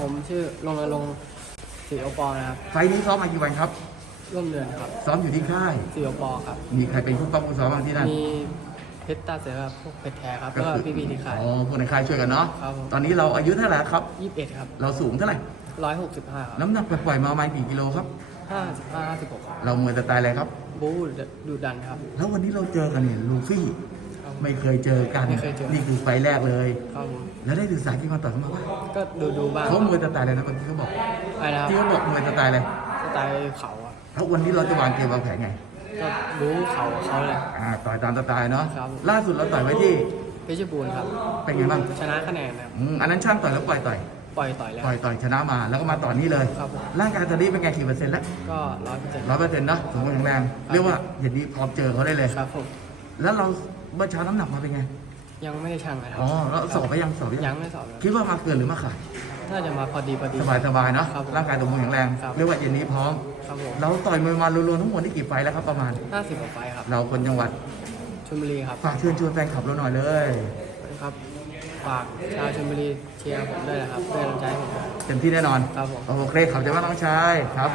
ผมชื่อรณรงค์สีโอปอนะครับไฟล์นี้ซ้อมมากี่วันครับ ร่วมเดือนครับซ้อมอยู่ที่ค่าย สีโอปอครับ มีใครเป็นผู้ป้องผู้ซ้อมบ้างที่นั่น มีเพชรตาเสือครับพวกเพชรแท้ครับแล้วก็พี่พีที่ขาย อ๋อพวกในค่ายช่วยกันเนาะ ครับผม ตอนนี้เราอายุเท่าไหร่ครับ ยี่สิบเอ็ดครับเราสูงเท่าไหร่ ร้อยหกสิบห้าครับน้ำหนักปล่อยๆมาประมาณกี่กิโลครับ ห้าสิบห้าห้าสิบหกครับเรามวยสไตล์อะไรครับ บู๊ดูดันครับ แล้ววันนี้เราเจอกันเนี่ยลูฟี่ครับ ไม่เคยเจอกัน ไม่เคยเจอ นี่คือไฟล์แรกเลย ครับผมแล้วได้ศึกษาที่มาต่อยเขามาว่าก็ดูดูบ้างเขามวยสไตล์อะไรนะคนที่เขาบอก อะไรนะครับที่เขาบอกมวยสไตล์อะไรสไตล์เขาอะแล้ววันนี้เราจะวางเกมวางแผนไง ก็บู๊เขาเขาเลย อ่าต่อยตามสไตล์เนาะ ครับ ล่าสุดเราต่อยไว้ที่ เพชรบูรณ์ครับ เป็นไงบ้างชนะคะแนนนะครับอืมอันนั้นช่างต่อยแล้วปล่อยต่อย ปล่อยต่อยแล้ว ปล่อยต่อยชนะมา แล้วก็มาต่อนี้เลย ครับผม ร่างกายตอนนี้เป็นไงกี่เปอร์เซ็นต์แล้วก็ร้อยเปอร์เซ็นต์ร้อยเปอร์เซ็นต์เนาะสมบูรณ์แข็งแรง เรียกว่าอย่างนี้พร้อมเจอเขาได้เลย ครับผม แล้วเราเมื่อเช้าน้ำหนักมาเป็นไง ยังไม่ได้ชั่งเลยครัอ๋อแล้วสอบไปยังสอบไปยัยังงไม่สอบเลยคิดว่ามาเกินหรือมาขาดน่าจะมาพอดีพอดีสบายสบายๆเนาะครับผม ร่างกายสมบูรณ์แข็งแรงครับ เรียกว่าเย็นนี้พร้อม ครับผมเราต่อยมวยมารวมๆทั้งหมดนี่กี่ไฟล์แล้วครับประมาณ ห้าสิบกว่าไฟล์ครับเราคนจังหวัดชลบุรีครับฝากเชิญชวนแฟนคลับเราหน่อยเลย ครับฝากชาวชลบุรีเชียร์ผมด้วยนะครับด้วยกำลังใจให้ผม เต็มที่แน่นอนครับผม โอเคขอบใจมากน้องชายครับ